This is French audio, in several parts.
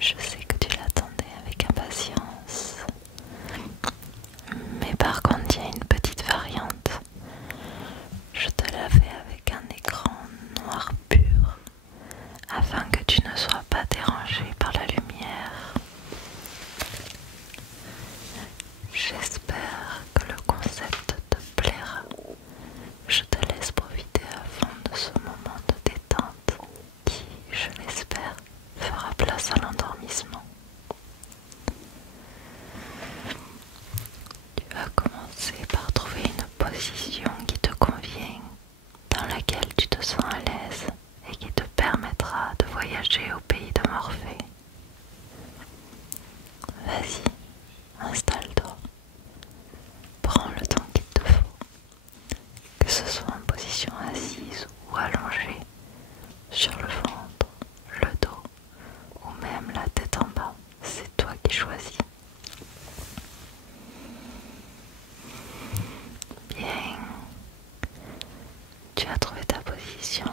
Je sais que tu l'attendais avec impatience. Mais par contre, il y a une petite variante. Je te la fais avec un écran noir pur afin que tu ne sois pas dérangé par la lumière. J'espère que le concept te plaira. Je te laisse profiter à fond de ce moment de détente qui, je l'espère, fera place à l'endormissement. Tu vas commencer par trouver une position qui te convient, dans laquelle tu te sens à l'aise et qui te permettra de voyager au pays de Morphée. Vas-y, installe-toi. Prends le temps qu'il te faut, que ce soit en position assise ou allongée, sur le ventre, le dos ou même la tête en bas, c'est toi qui choisis. Bien, tu as trouvé ta position.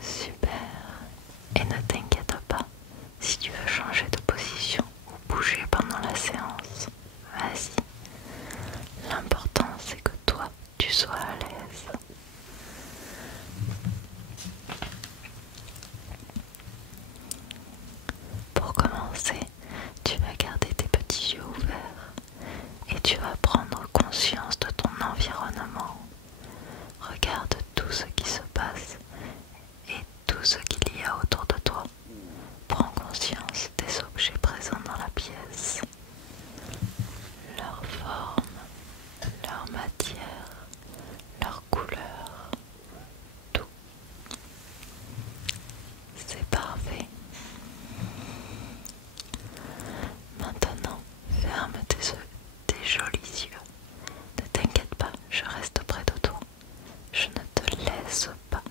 Super. Et ne t'inquiète pas si tu veux changer de position ou bouger pendant la séance. Vas-y. L'important c'est que toi tu sois à l'aise. Pour commencer, tu vas garder tes petits yeux ouverts et tu vas prendre conscience de ton environnement. Regarde tout ce qui se passe et tout ce qu'il y a autour de toi. Prends conscience des objets présents dans la pièce, leur forme, leur matière, leur couleur, tout. C'est parfait. Maintenant, ferme tes jolis yeux. Ne t'inquiète pas, je reste près de toi. Je ne te laisse pas.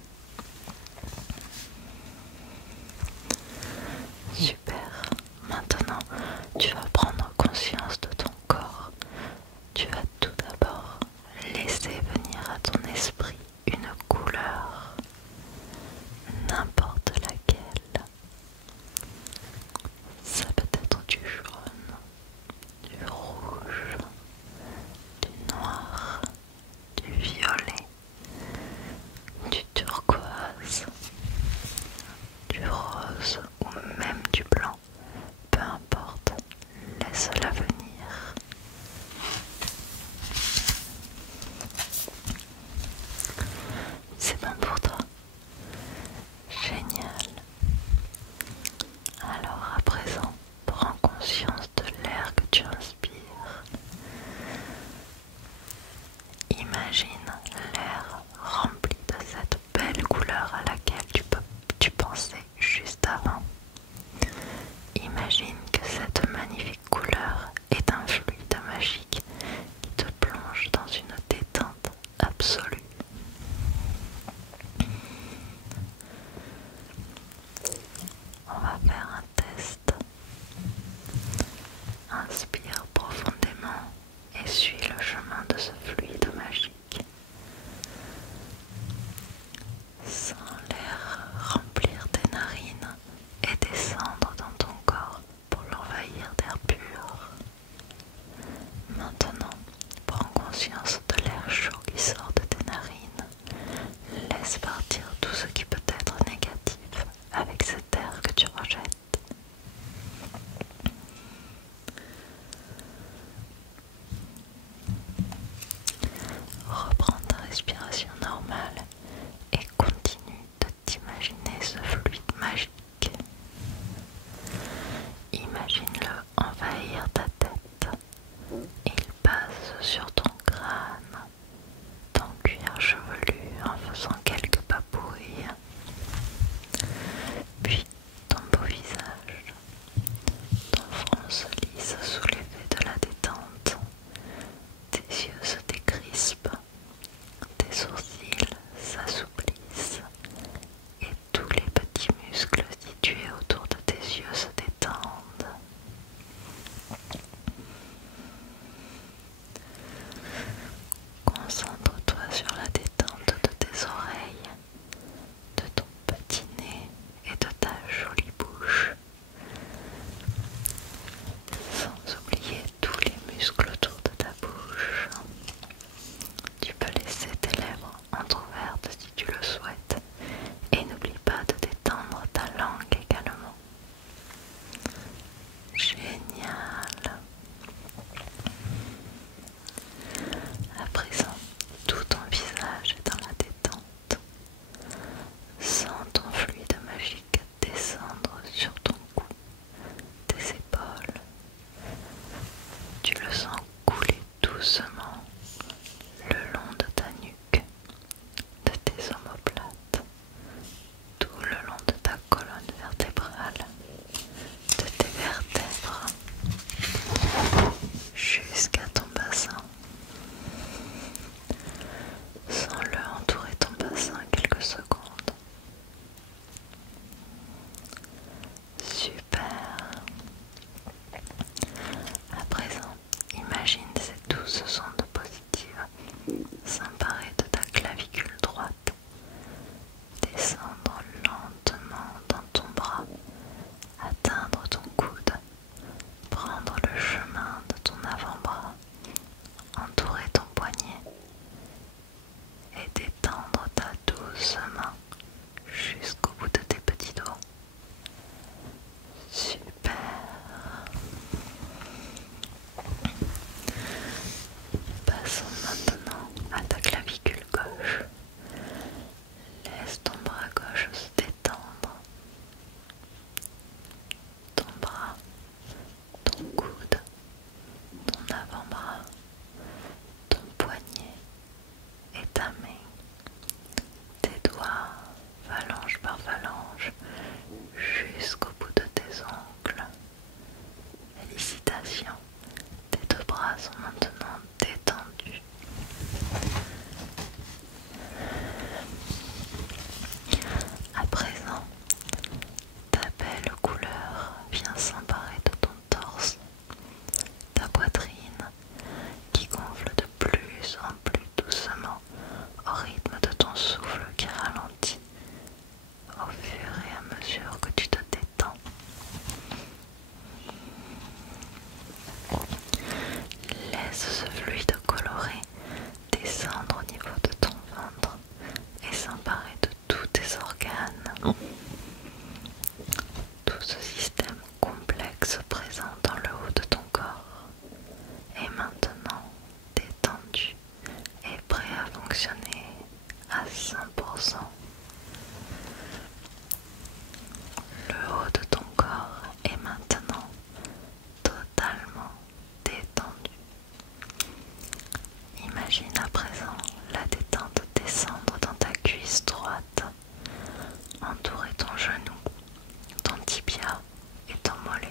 mollet,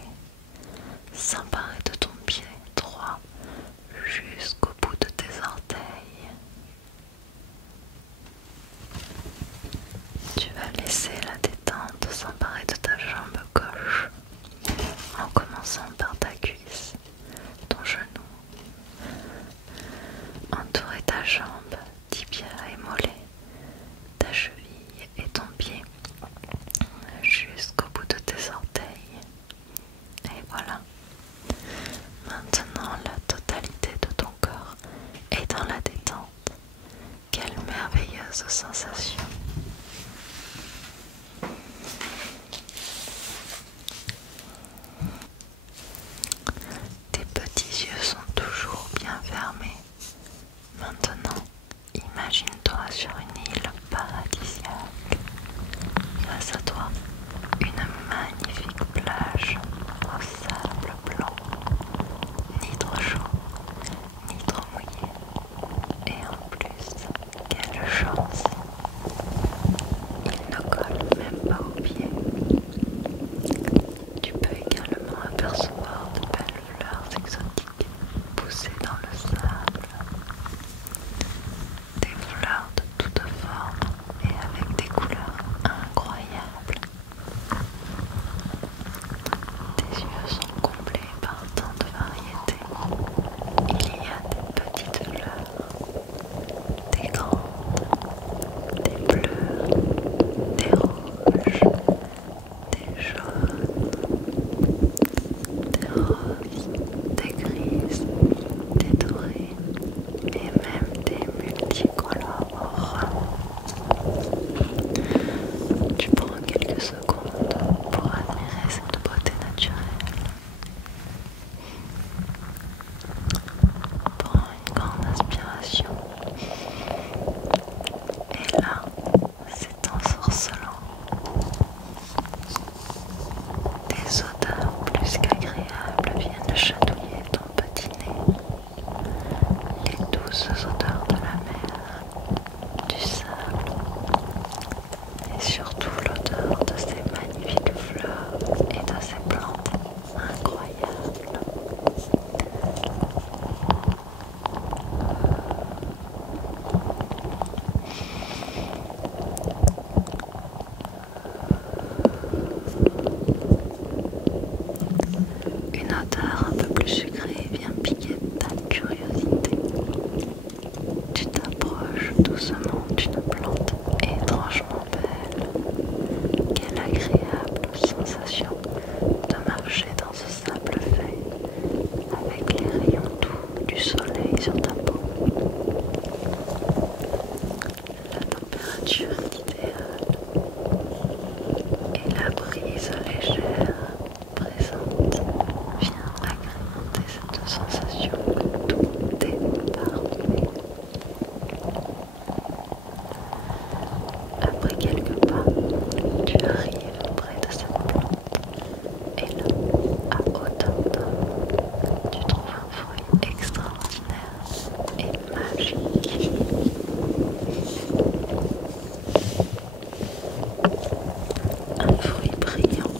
s'emparer de ton pied droit jusqu'au bout de tes orteils. Tu vas laisser la détente s'emparer de ta jambe gauche en commençant par ta cuisse, ton genou, entourer ta jambe, tibia et mollet, ta cheville et ton pied jusqu'au bout de tes orteils. Et voilà. Maintenant, la totalité de ton corps est dans la détente. Quelle merveilleuse sensation! Tes petits yeux sont toujours bien fermés. Maintenant, imagine-toi sur une île paradisiaque. Face à toi, une magnifique plage au sable blanc, ni trop chaud, ni trop mouillé. Et en plus, quelle chance! Il ne colle même pas aux pieds. Tu peux également apercevoir de belles fleurs exotiques poussées dans le sable. Des fleurs de toutes formes et avec des couleurs incroyables. Tes yeux sont comblés par tant de variétés. Il y a des petites fleurs, des grandes, des bleues, des rouges, des jaunes, des roses, des grises, des dorées et même des multicolores. Tu prends quelques secondes pour admirer cette beauté naturelle. Prends une grande inspiration. Et là, c'est ensorcelant. Des odeurs plus qu'agréables viennent chatouiller ton petit nez. Les douces odeurs de la mer, du sable et surtout l'odeur de ces magnifiques fleurs et de ces plantes incroyables. Une odeur un peu plus sucrée vient piquer ta curiosité. Tu t'approches doucement d'une plante étrangement belle. Quelle agréable sensation de marcher dans ce sable fait avec les rayons doux du soleil sur ta peau. La température est idéale et la brise légère présente vient agrémenter cette sensation que tout est parfait. Après quelques pas, tu arrives près de cette plante et là, à hauteur d'homme, tu trouves un fruit extraordinaire et magique. Un fruit brillant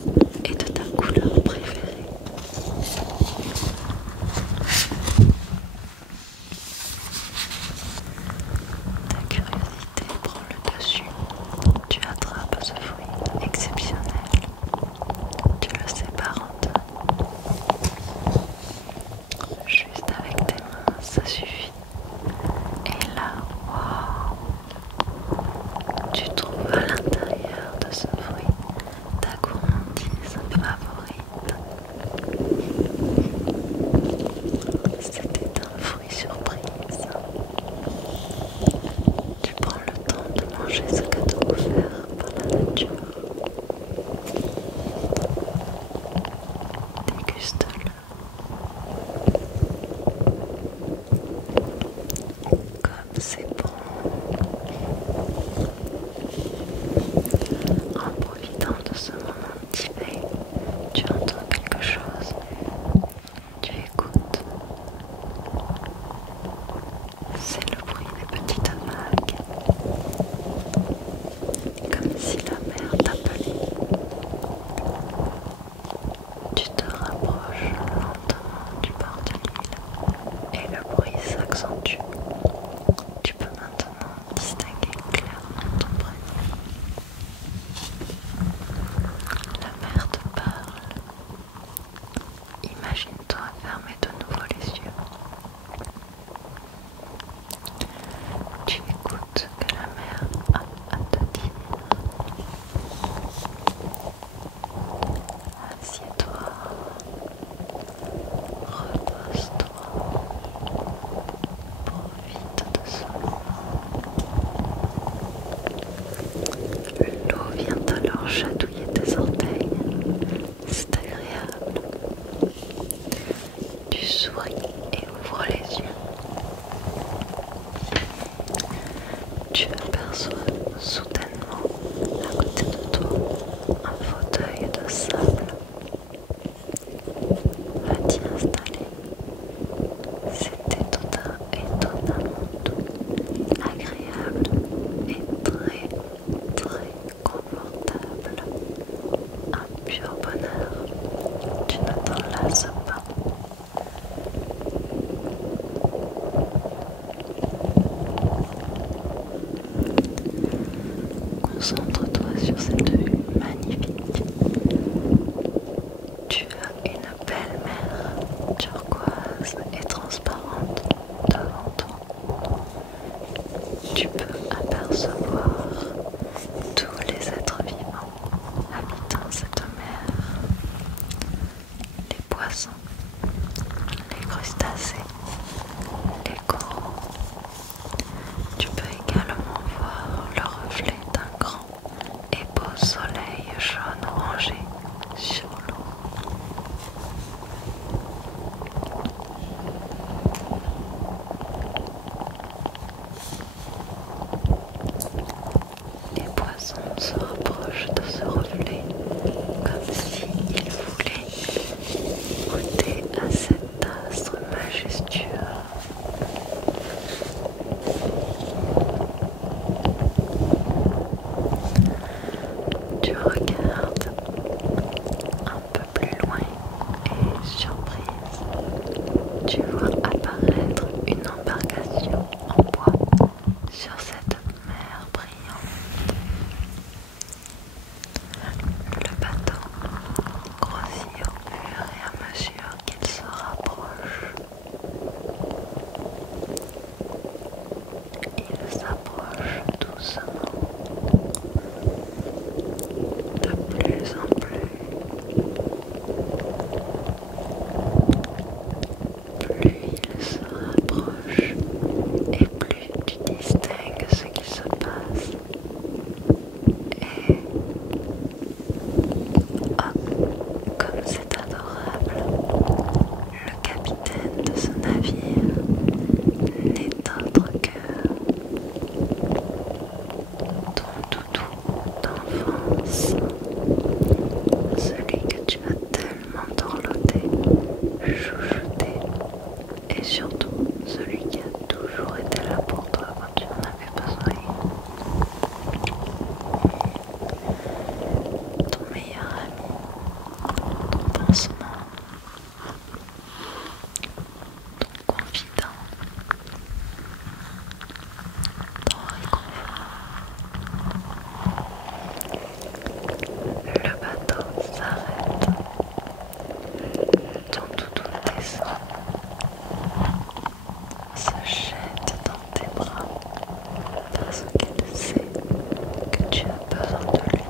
et de ta couleur préférée. Ta curiosité prend le dessus. Tu attrapes ce fruit exceptionnel. Tu le sépares en Tu as une belle mer turquoise et transparente devant toi. Tu peux apercevoir tous les êtres vivants habitant cette mer, les poissons, les crustacés, les coraux. Tu peux également voir le reflet d'un grand et beau soleil jaune orangé sur l'eau. Les poissons se rapprochent de ce reflet comme s'ils voulaient goûter à cet astre majestueux. Tu regardes un peu plus loin et, surprise, tu vois apparaître une embarcation en bois sur cette mer brillante. Le bateau grossit au fur et à mesure qu'il se rapproche. Il s'approche doucement, de plus en plus. Plus il se rapproche et plus tu distingues ce qui se passe. Et hop, comme c'est adorable, le capitaine de ce navire n'est autre que ton doudou d'enfance, celui que tu as tellement dorloté, chouchouté, et surtout celui qui a toujours été là pour toi quand tu en avais besoin. Ton meilleur ami, ton pansement, ton confident, ton réconfort. Le bateau s'arrête, ton doudou descend, se jette dans tes bras parce qu'elle sait que tu as besoin de lui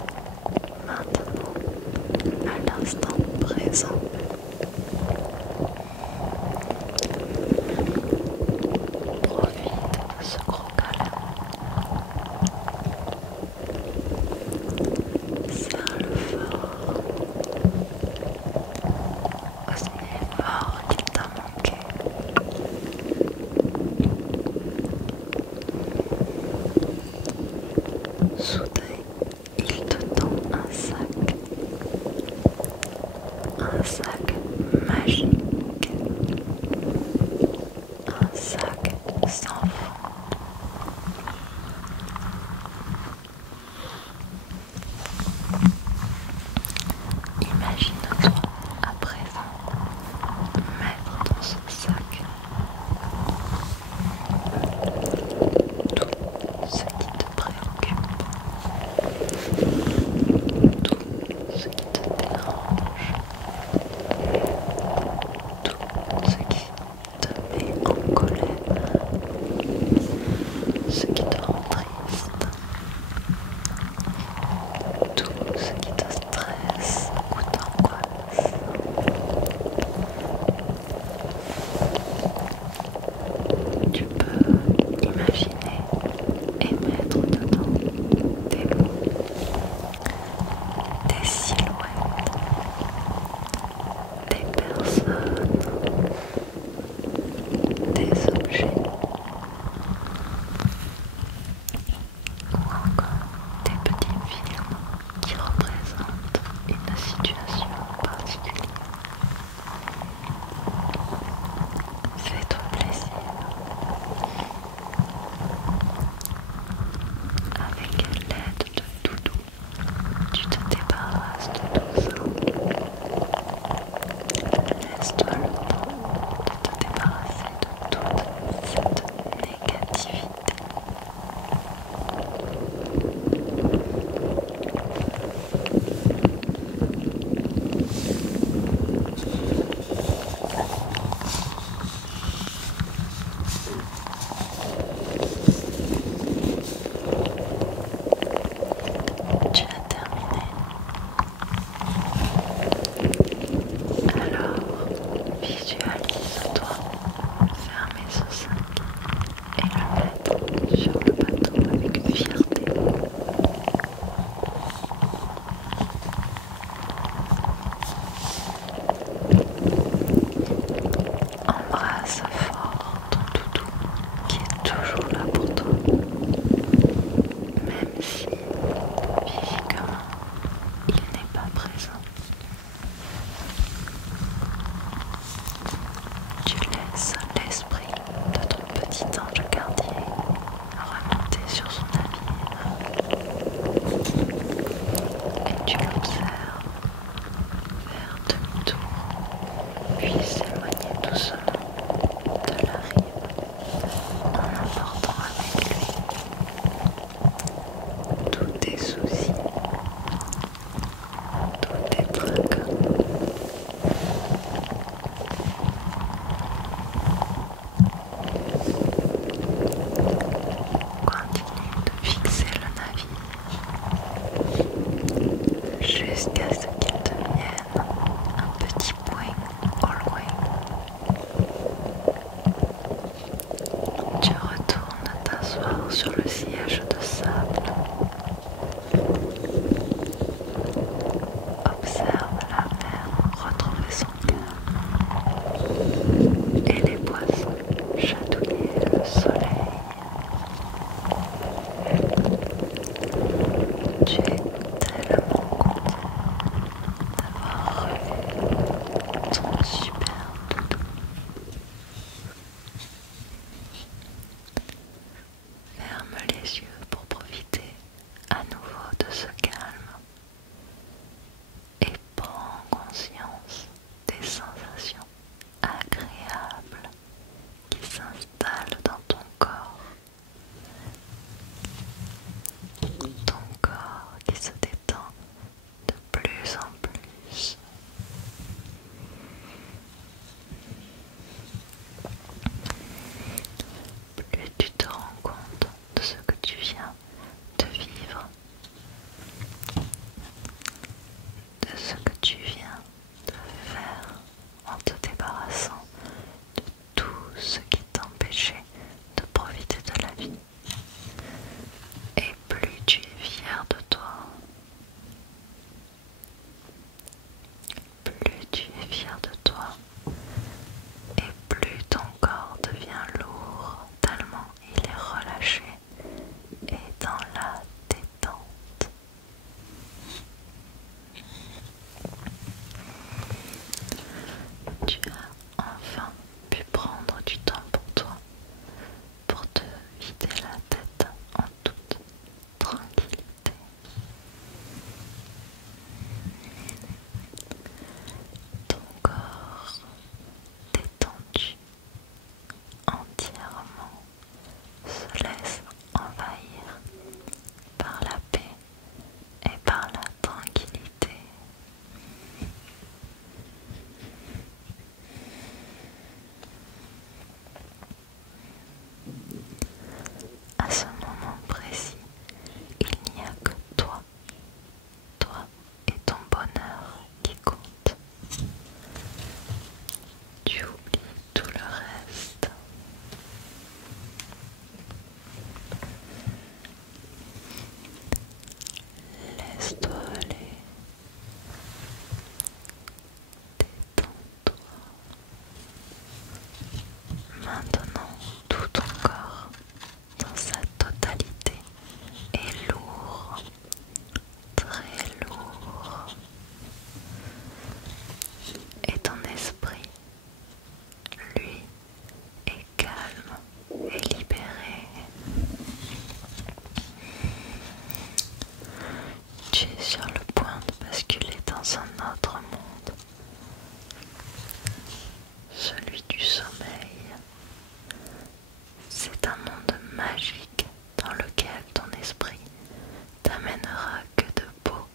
maintenant, à l'instant présent. Profite de ce gros câlin. Serre-le fort, aussi fort qu'il t'a manqué. Soudain, il te tend un sac magique, un sac sans fond. Imagine-toi à présent mettre dans ce sac tout ce qui te préoccupe, tout ce qui te dérange, tout ce qui te met en colère, ce qui te rend triste, tout ce qui te stresse ou t'angoisse. Tu peux imaginer et mettre dedans des mots, des silhouettes, des personnes, des objets ou encore des petits films qui représentent une situation particulière. Fais-toi plaisir. Avec l'aide de Doudou, tu te débarrasses de tout ça. Laisse-toi le temps de te débarrasser de toute cette négativité. esprit, lui, est calme et libéré. Tu es sur le point de basculer dans un autre monde, celui du sommeil. C'est un monde magique dans lequel ton esprit t'amènera que de beaux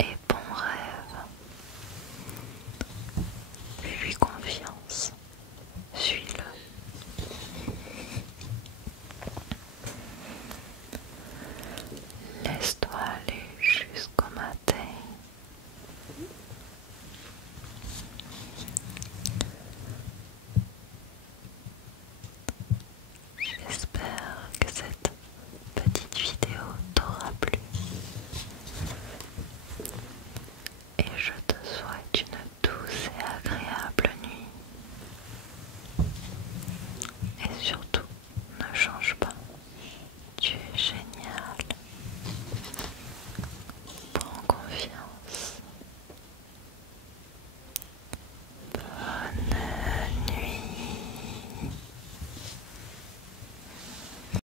et bons rêves. Fais-lui confiance, suis-le. Laisse-toi aller jusqu'au matin.